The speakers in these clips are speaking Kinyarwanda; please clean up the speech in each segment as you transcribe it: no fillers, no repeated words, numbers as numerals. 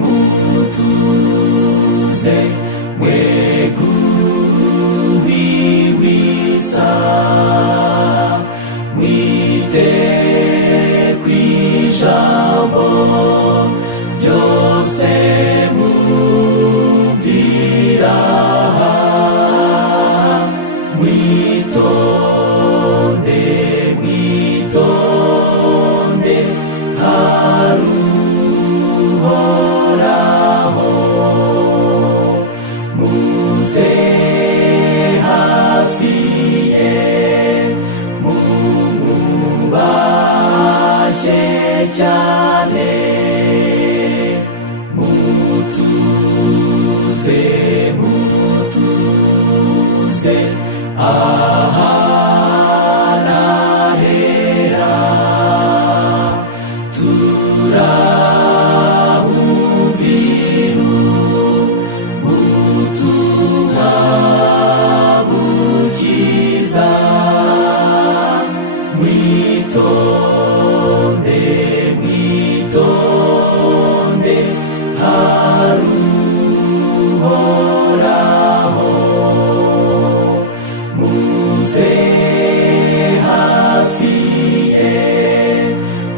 mutuze mweguhiwisa mwite kw'ijambo ryose mumvira mwitonde haruhoraho muze hafi ye mumubashe cyane mutuze ahanahera turahumviru ubutumwa bukiza mwitonde haruhoraho muze hafi ye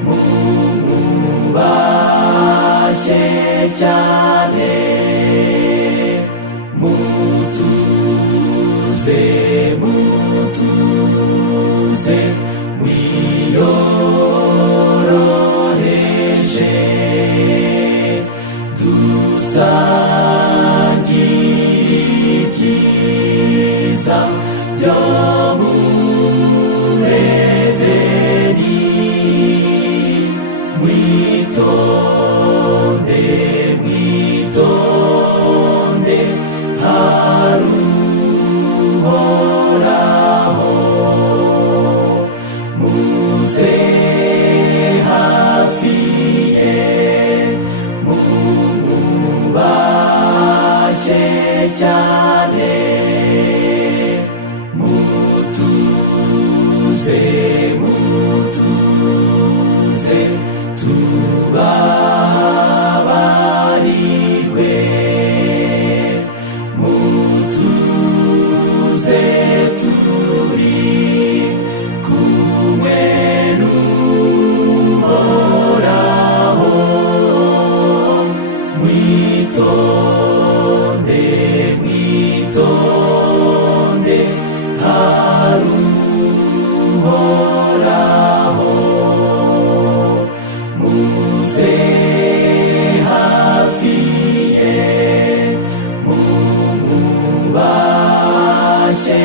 mumubashe cyane mutuze mwiyoroheje dusangire ibyiza byo muri Edeni mwitonde haruhoraho muze hafi ye mumubashe cyane mutuze tubabarirwe mutuze turi kumwe n'uhoraho mwitonde haruhoraho muze hafi ye mumubashe